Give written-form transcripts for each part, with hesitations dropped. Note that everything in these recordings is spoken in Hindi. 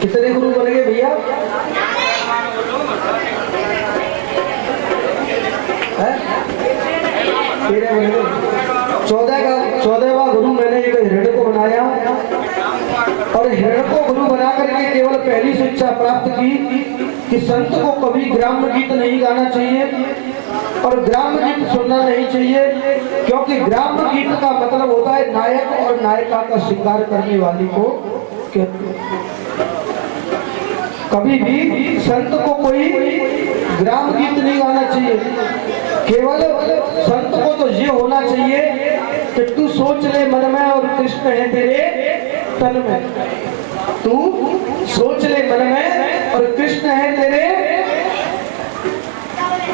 कितने गुरु बनेंगे भैया? 13 बनेंगे। 14वां गुरु मैंने एक हिरण को बनाया और हिरण को गुरु बना करके केवल पहली शिक्षा प्राप्त की कि संत को कभी ग्राम्य गीत नहीं गाना चाहिए और ग्राम्य गीत सुनना नहीं चाहिए, क्योंकि ग्राम्य गीत का मतलब होता है नायक और नायिका का श्रृंगार करने वाली को कहते हैं। कभी भी संत को कोई ग्राम गीत नहीं गाना चाहिए। केवल संत को तो ये होना चाहिए कि तू सोच ले मन में और कृष्ण है तेरे तन में। तू सोच ले मन में और कृष्ण है तेरे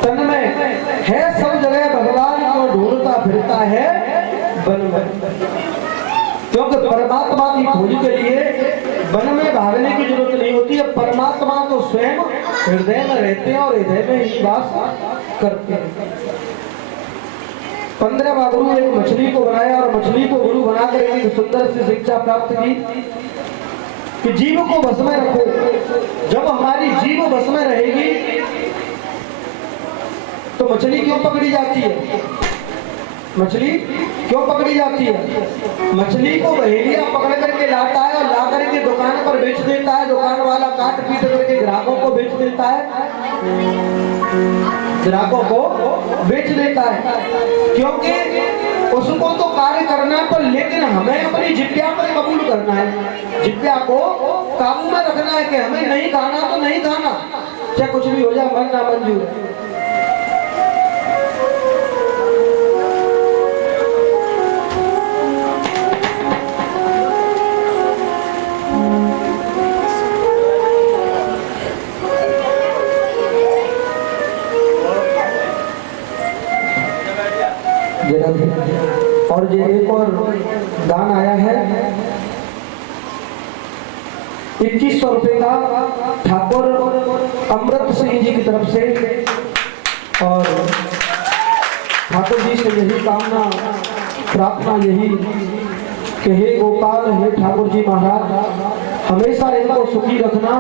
तन में, है सब जगह भगवान को ढूंढता फिरता है वन में। क्योंकि परमात्मा की खोज के लिए वन में भागने की जरूरत नहीं होती है। परमात्मा तो स्वयं हृदय में रहते हैं और हृदय में ही वास करते हैं। 15वां गुरु एक मछली को बनाया और मछली को गुरु बनाकर एक सुंदर सी शिक्षा प्राप्त की कि जीव को बस में रखो। जब हमारी जीव बस में रहेगी तो मछली क्यों पकड़ी जाती है? मछली क्यों पकड़ी जाती है? मछली को बहेलिया पकड़ करके लाता है और ला करके दुकान पर बेच देता है। दुकान वाला काट पीट करके ग्राहकों को बेच देता है, ग्राहकों को बेच देता है, क्योंकि उसको तो कार्य करना है, पर लेकिन हमें अपनी जिज्ञा पर कबूल करना है। जिज्ञा को काबू में रखना है कि हमें नहीं खाना तो नहीं खाना, चाहे कुछ भी हो जाए, मन ना मंजूर है। और ये एक और दान आया है 2100 रुपए का ठाकुर अमृत सिंह जी की तरफ से। और ठाकुर जी से यही कामना प्रार्थना यही कि हे गोपाल, हे ठाकुर जी महाराज, हमेशा इनको सुखी रखना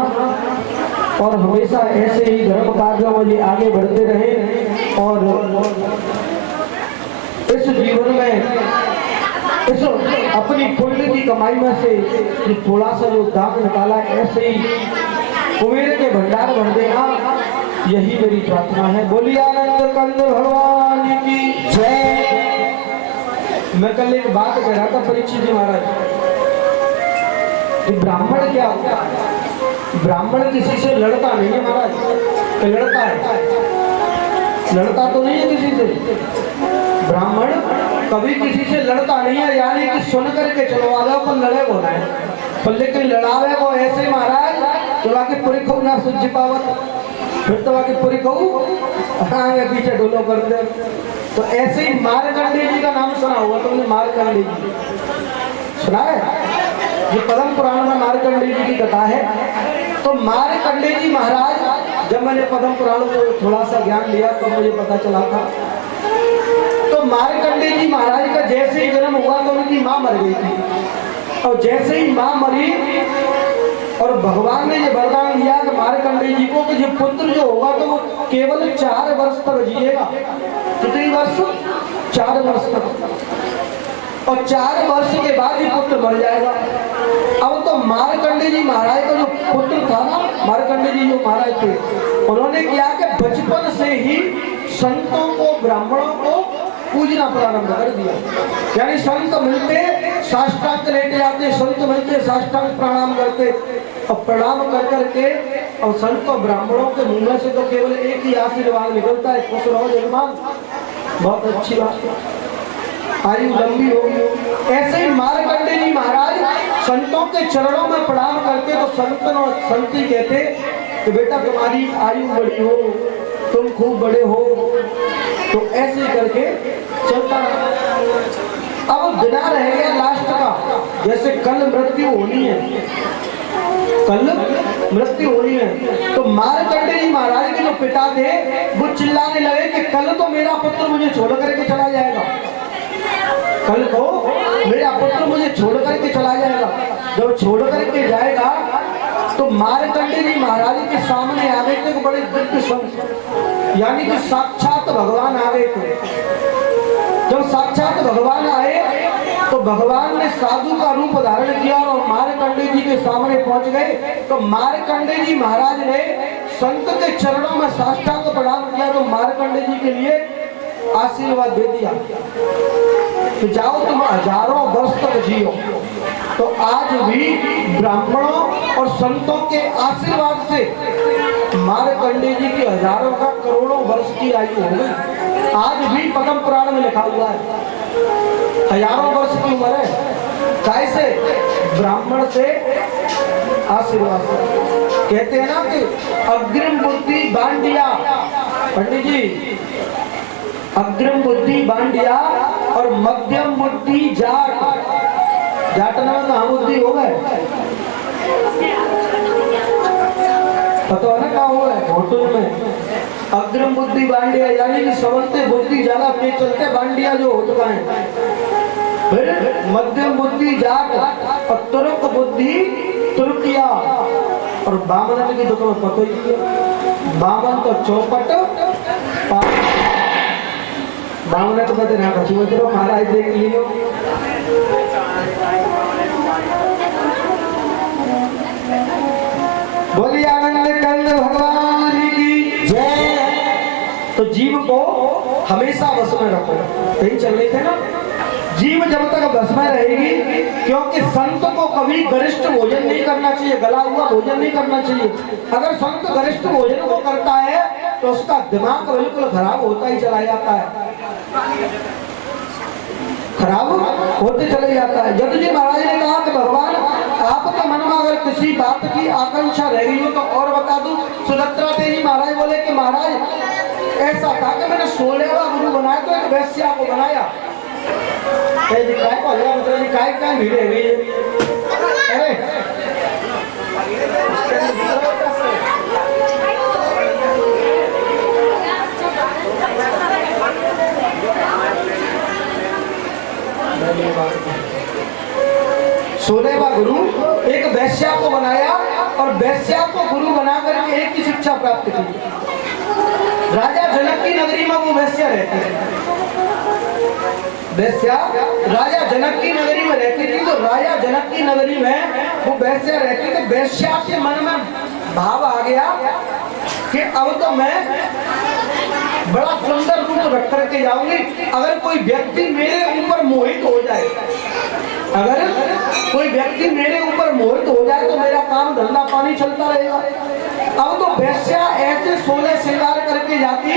और हमेशा ऐसे ही धर्म कार्यों में ये आगे बढ़ते रहे और इस जीवन में इस अपनी पुण्य की कमाई में से ये थोड़ा सा जो दान निकाला ऐसे ही कुबेर के भंडार भर देना, यही मेरी प्रार्थना है। बोलिए आनंद कंद भगवान की जय। मैं कल एक बात कह रहा था परीक्षित जी महाराज, कि ब्राह्मण क्या होता है? ब्राह्मण किसी से लड़ता नहीं है महाराज, कि लड़ता है? लड़ता तो नहीं है किसी से। ब्राह्मण कभी किसी से लड़ता नहीं है, यानी कि सुन करके चलो आ जाओ, पर लड़े वो नहीं, पर लेकिन लड़ावे वो ऐसे महाराज तो आके पूरी खो ना सुझ पावत, फिर तो आके पूरी खो आगे पीछे ढोलो कर दे। तो ऐसे ही मारकंडे जी का नाम सुना होगा तुमने? मारकंडे जी सुना है? ये पद्म पुराण में मारकंडे जी की कथा है। तो मारकंडे जी महाराज, जब मैंने पद्म पुराण को थोड़ा सा ज्ञान लिया तो मुझे पता चला था, तो मारकंडे जी महाराज का जैसे ही जन्म हुआ तो उनकी मां मर गई थी। और जैसे ही मां मरी और भगवान ने ये वरदान दिया कि मारकंडे जी को कि ये पुत्र जो होगा तो वो केवल 4 वर्ष तक जिएगा। कितनी वर्ष? 4 वर्ष तक। और 4 वर्ष के बाद ये पुत्र मर जाएगा। अब तो मारकंडे जी महाराज का जो पुत्र था ना, मारकंडे जी जो महाराज थे, उन्होंने क्या कि बचपन से ही संतों को, ब्राह्मणों को पूजना प्रारंभ कर दिया। यानी संत मिलते साष्टांग लेटे आते, संत मिलते साष्टांग प्रणाम करते, और प्रणाम कर करके और संत और ब्राह्मणों के मुंह में से तो केवल एक ही आशीर्वाद निकलता है, खुश रहो जजमान, बहुत अच्छी बात, आयु लंबी होगी। ऐसे ही मारकंडे जी महाराज संतों के चरणों में प्रणाम करते तो संतन और संती कहते कि बेटा तुम्हारी आयु बड़ी हो, तुम खूब बड़े हो। तो ऐसे करके चलता रहा। अब बिना रह गया लास्ट का, जैसे कल मृत्यु होनी है, कल मृत्यु होनी है। तो मारकंडे जी महाराज के जो पिता थे वो चिल्लाने लगे कि कल तो मेरा पुत्र मुझे छोड़ करके चला जाएगा, कल को मेरा पुत्र मुझे छोड़ करके चला जाएगा। जब छोड़ करके जाएगा तो मार्कंडेय जी महाराज के सामने आ गए थे बड़े दिव्य संत, यानी कि साक्षात भगवान आ गए थे। जब साक्षात भगवान आए तो भगवान ने साधु का रूप धारण किया और मार्कंडेय जी के सामने पहुंच गए। तो मार्कंडेय जी महाराज ने संत के चरणों में साष्टांग प्रणाम किया। तो मार्कंडेय जी के लिए आशीर्वाद दे दिया कि जाओ तुम हजारों वर्ष तक जियो। तो आज भी ब्राह्मणों और संतों के आशीर्वाद से मार्कंडेय जी की हजारों का करोड़ों वर्ष की आयु हो गई। आज भी पद्म पुराण में लिखा हुआ है हजारों वर्ष की उम्र है। कैसे? ब्राह्मण से आशीर्वाद। कहते हैं ना कि अग्रिम बुद्धि बांडिया, पंडित जी, अग्रिम बुद्धि बांडिया और मध्यम बुद्धि जाट। जाटना में कहाँ बुद्धि हो गए? पता है ना कहाँ हुआ है? होटल में। अग्रिम बुद्धि बांडिया यानी कि सबसे बुद्धि ज्यादा पे चलते बांडिया जो हो चुका है। फिर मध्यम बुद्धि जाट और तुर्क बुद्धि तुर्किया। और बामन की तो तुम्हें पता ही है, बामन तो चौपट बामन तो बता ना बचू तो महाराज देख लियो। बोलिए आनंद कंद भगवान की जय। तो जीव को हमेशा बस में रखो। यही चल रहे थे ना, जीव जब तक बस में रहेगी, क्योंकि संत को कभी गरिष्ठ भोजन नहीं करना चाहिए, गला हुआ भोजन नहीं करना चाहिए। अगर संत गरिष्ठ भोजन को करता है तो उसका दिमाग बिल्कुल खराब होता ही चला जाता है, खराब होते चले जाता है। जब जी महाराज ने कहा कि भगवान आपके मन में अगर किसी बात की आकांक्षा रह गई हो तो और बता दूं। सुदत्ता देवी महाराज बोले कि महाराज ऐसा था कि मैंने 16वां गुरु बनाया तो एक वैश्या को बनाया। काय भिड़े गई अरे 16वां गुरु एक वैश्या को बनाया और वैश्या को गुरु बनाकर के एक ही शिक्षा प्राप्त की। राजा जनक की नगरी में वो वैश्या रहती है। वैश्या राजा जनक की नगरी में रहती थी। तो राजा जनक की नगरी में वो वैश्या रहती थी। वैश्या के मन में भाव आ गया कि अब तो मैं बड़ा सुंदर रूप रख करके जाऊंगी। अगर कोई व्यक्ति मेरे ऊपर मोहित हो जाए, अगर कोई व्यक्ति मेरे ऊपर मोहित हो जाए तो मेरा काम धंधा पानी चलता रहेगा। अब तो वैश्या ऐसे 16 श्रृंगार करके जाती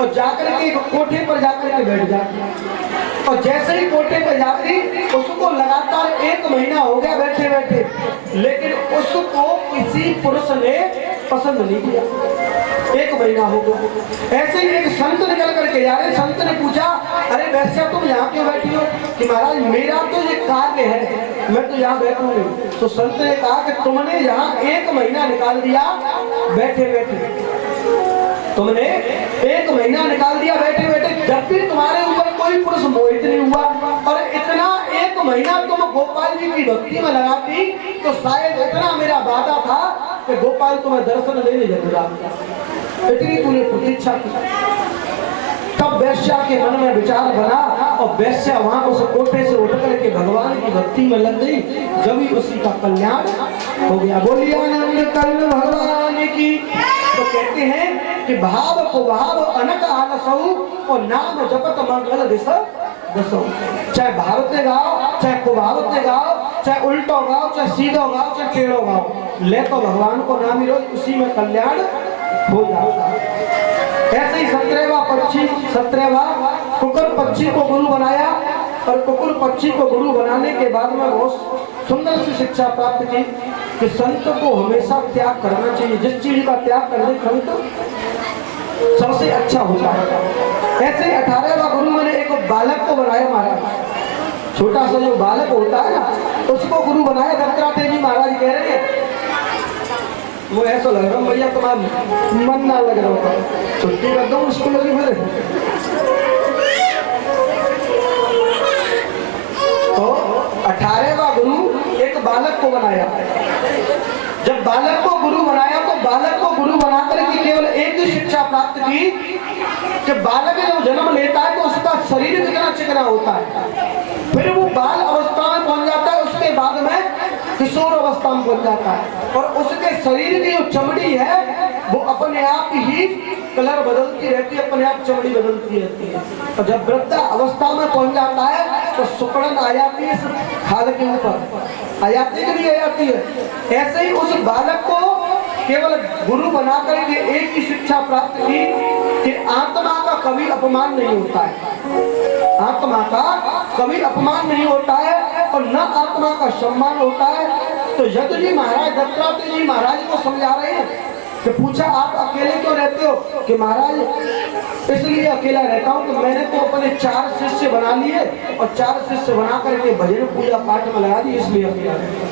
और जाकर के कोठे पर जाकर के बैठ जाती। और जैसे ही कोठे पर जाती उसको लगातार 1 महीना हो गया बैठे बैठे, लेकिन उसको किसी पुरुष ने पसंद नहीं किया। 1 महीना हो गया। ऐसे ही एक संत निकल करके जा रहे। संत ने पूछा, अरे वैश्या तुम यहाँ क्यों बैठी हो? कि महाराज मेरा तो ये कार्य है, मैं तो यहाँ बैठूंगी। तो संत ने कहा कि तुमने यहाँ 1 महीना निकाल दिया बैठे बैठे, तुमने 1 महीना निकाल दिया बैठे बैठे, जब भी तुम्हारे ऊपर कोई पुरुष मोहित नहीं हुआ। और इतना 1 महीना तुम गोपाल जी की भक्ति में लगाती तो शायद इतना मेरा वादा था कि गोपाल तुम्हें दर्शन देने जरूर आता। इतनी तूने प्रतीक्षा की। तब वैश्या के मन में विचार बना और वैश्या वहां उस कोठे से उठ करके भगवान की भक्ति में लग गई। जब ही उसी का कल्याण हो गया। बोलिए आनंद कंद भगवान की। तो कहते हैं कि भाव को भाव अनक आलसऊ और नाम जपत मंगल दिस दसो। चाहे भावते गाओ, चाहे कुभावते गाओ, चाहे उल्टो गाओ, चाहे सीधो गाओ, चाहे टेढ़ो गाओ, ले तो भगवान को नाम ही लो, उसी में कल्याण हो जाता। ऐसे ही 17वां कुकुर पक्षी को गुरु बनाया। और कुकुर पक्षी को गुरु बनाने के बाद में बहुत सुंदर सी शिक्षा प्राप्त की कि संत को हमेशा त्याग करना चाहिए। जिस चीज का त्याग करने संत सबसे अच्छा होता है। ऐसे 18वां गुरु मैंने एक बालक को बनाया महाराज। छोटा सा जो बालक होता है ना उसको गुरु बनाया। दत्तात्रेय जी महाराज कह रहे हैं, वो ऐसा लग रहा भैया तुम्हारा मन ना लग रहा होगा, छुट्टी कर दो स्कूल की। फिर तो 18वां गुरु एक बालक को बनाया। जब बालक को गुरु बनाया तो बालक को गुरु बनाकर के केवल एक ही शिक्षा प्राप्त की कि बालक जब जन्म लेता है तो उसका शरीर कितना चिकना होता है, फिर वो बाल अवस्था में पहुंच जाता है, उसके बाद में किशोर अवस्था में पहुंच जाता है और उसके शरीर की जो चमड़ी है वो अपने आप ही कलर बदलती रहती है, अपने आप चमड़ी बदलती रहती है। और जब वृद्ध अवस्था में पहुंच जाता है तो सुकड़न आ जाती है खाल के ऊपर, आ जाती है कि नहीं आ जाती है। ऐसे ही उस बालक को केवल गुरु बनाकर के एक ही शिक्षा प्राप्त की कि आत्मा का कभी अपमान नहीं होता है, आत्मा का कभी अपमान नहीं होता है और न आत्मा का सम्मान होता है। तो यदु जी महाराज दत्तात्रेय जी महाराज को समझा रहे हैं कि पूछा आप अकेले क्यों रहते हो, कि महाराज इसलिए अकेला रहता हूँ कि मैंने तो अपने 4 शिष्य बना लिए और 4 शिष्य बना करके भजन पूजा पाठ में लगा दिए, इसलिए अकेला रहता हूँ।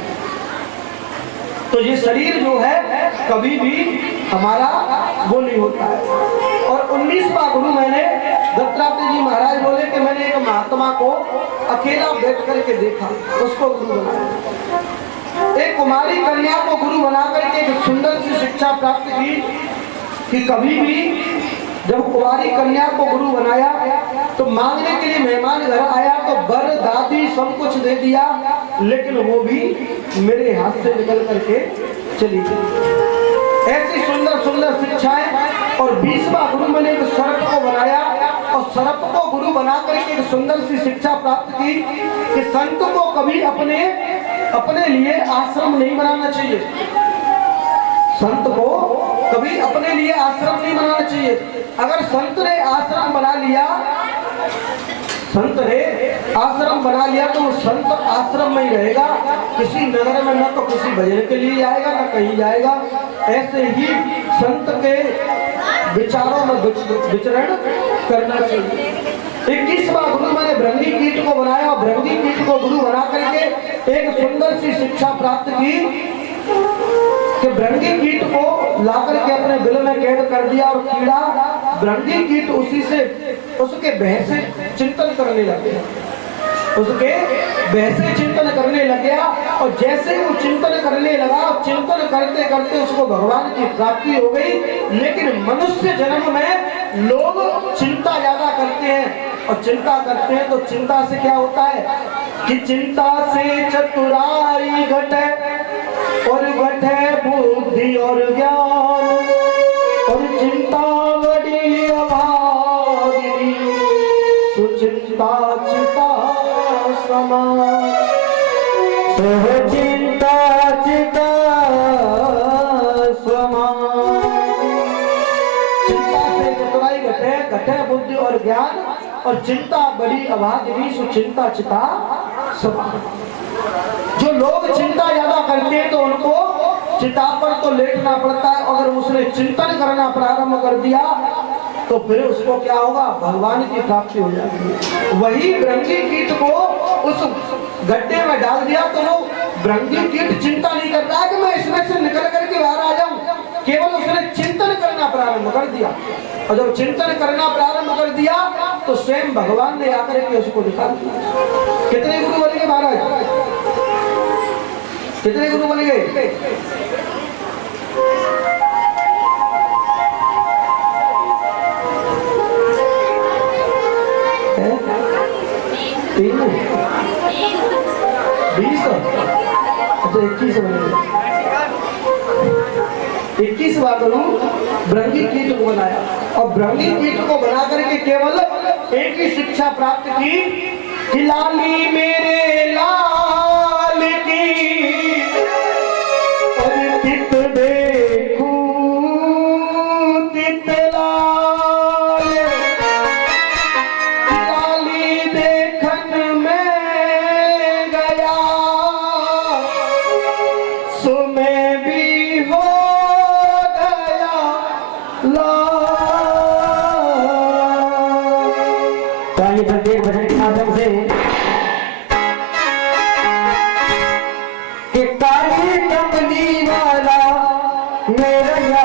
तो ये शरीर जो है कभी भी हमारा वो नहीं होता है। और 19वां गुरु मैंने दत्तात्रेय जी महाराज बोले कि मैंने एक महात्मा को अकेला बैठ करके देखा, उसको गुरु बनाया। एक कुमारी कन्या को गुरु बना करके एक सुंदर सी शिक्षा प्राप्त की कि कभी भी जब कुमारी कन्या को गुरु बनाया तो मांगने के लिए मेहमान घर आया तो बर दादी सब कुछ दे दिया, लेकिन वो भी मेरे हाथ से निकल करके चली गई। ऐसी सुंदर सुंदर शिक्षाएं। और 20वां गुरु मैंने एक सर्प को बनाया और सर्प को गुरु बना करके एक सुंदर सी शिक्षा प्राप्त की कि संत को कभी अपने लिए आश्रम नहीं बनाना चाहिए, संत को कभी अपने लिए आश्रम नहीं बनाना चाहिए। अगर संत ने आश्रम बना लिया, संत ने आश्रम बना लिया तो संत आश्रम में ही रहेगा, किसी नगर में न तो किसी भजन के लिए जाएगा न कहीं जाएगा। ऐसे ही संत के विचारों में विचरण करना चाहिए। 21वां गुरु मैंने भृंगी कीट को बनाया और भृंगी कीट को गुरु बना करके एक सुंदर सी शिक्षा प्राप्त की कि भृंगी कीट को लाकर के अपने बिल में कैद कर दिया और कीड़ा भृंगी कीट उसी से उसके भय से चिंतन करने लग गया, उसके भय से चिंतन करने लग गया। और जैसे वो चिंतन करने लगा, चिंतन करते करते उसको भगवान की प्राप्ति हो गई। लेकिन मनुष्य जन्म में लोग चिंता ज्यादा करते हैं और चिंता करते हैं तो चिंता से क्या होता है कि चिंता से चतुराई घटे और घटे बुद्धि और ज्ञान, और चिंता बड़ी अभागिनी सुचिंता चिता समान, चिंता चिता समान। चिंता से चतुराई घटे, घटे बुद्धि और ज्ञान, और चिंता बड़ी अभागिनी सुचिंता चिता समान। जो लोग चिंता ज्यादा करते हैं तो उनको चिता पर तो लेटना पड़ता है। अगर उसने चिंतन करना प्रारंभ कर दिया तो फिर उसको क्या होगा, भगवान की प्राप्ति हो जाएगी। वही भृंगी कीट को उस गड्ढे में डाल दिया तो वो भृंगी कीट चिंता नहीं करता है कि मैं इसमें से निकल करके बाहर आ जाऊं, केवल उसने चिंतन करना प्रारंभ कर दिया। और जब चिंतन करना प्रारंभ कर दिया तो स्वयं भगवान ने आकर के उसको दिखा दिया। कितने गुरु बनेंगे महाराज, कितने गुरु बनेंगे? 3 20 अच्छा 21 बनेंगे। 21वां गुरु भृंगी कीट को बनाया और भृंगी कीट को बना करके केवल एक ही शिक्षा प्राप्त की कि लाली मेरे लाल की और तित देखूं तित लाल, लाली देखन में गया सो मैं भी हो गया लाल। भजन के माध्यम से काली कमली वाला मेरा